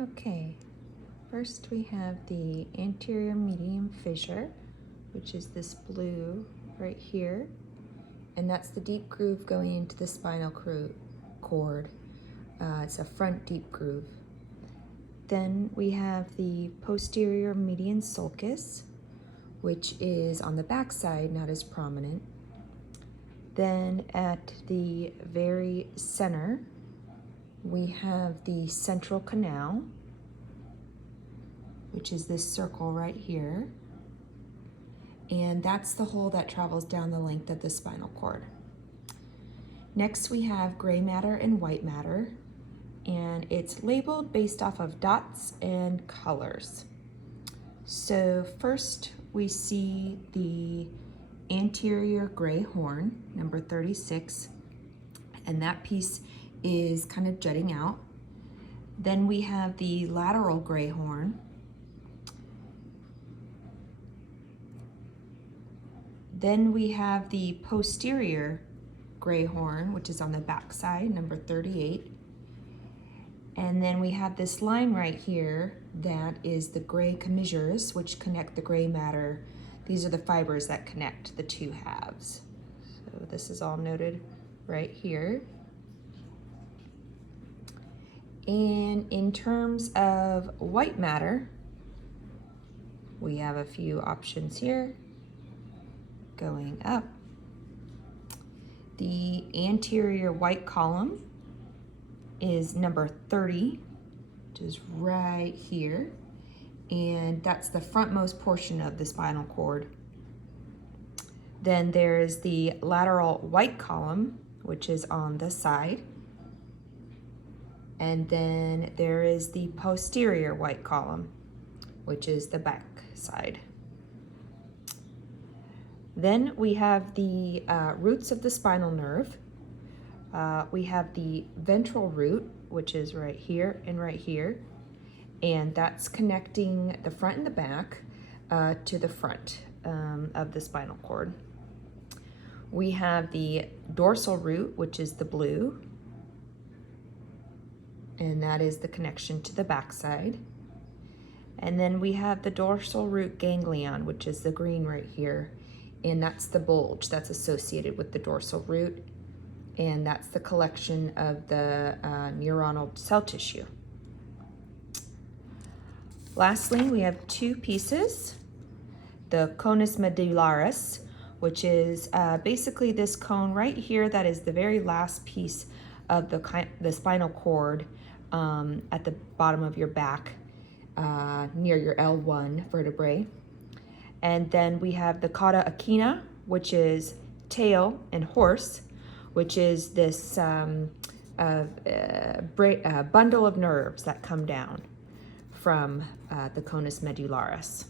Okay, first we have the anterior median fissure, which is this blue right here, and that's the deep groove going into the spinal cord. It's a front deep groove. Then we have the posterior median sulcus, which is on the back side, not as prominent. Then at the very center, we have the central canal, which is this circle right here. And that's the hole that travels down the length of the spinal cord. Next, we have gray matter and white matter, and it's labeled based off of dots and colors. So first, we see the anterior gray horn, number 36, and that piece is kind of jutting out. Then we have the lateral gray horn. Then we have the posterior gray horn, which is on the back side, number 38. And then we have this line right here that is the gray commissures, which connect the gray matter. These are the fibers that connect the two halves. So this is all noted right here. And in terms of white matter, we have a few options here. Going up, the anterior white column is number 30, which is right here, and that's the frontmost portion of the spinal cord. Then there's the lateral white column, which is on the side, and then there is the posterior white column, which is the back side. Then we have the roots of the spinal nerve. We have the ventral root, which is right here and right here, and that's connecting the front and the back to the front of the spinal cord. We have the dorsal root, which is the blue, and that is the connection to the back side. And then we have the dorsal root ganglion, which is the green right here, and that's the bulge that's associated with the dorsal root, and that's the collection of the neuronal cell tissue. Lastly, we have two pieces, the conus medullaris, which is basically this cone right here that is the very last piece of the spinal cord at the bottom of your back, near your L1 vertebrae. And then we have the Cauda equina, which is tail and horse, which is this bundle of nerves that come down from the conus medullaris.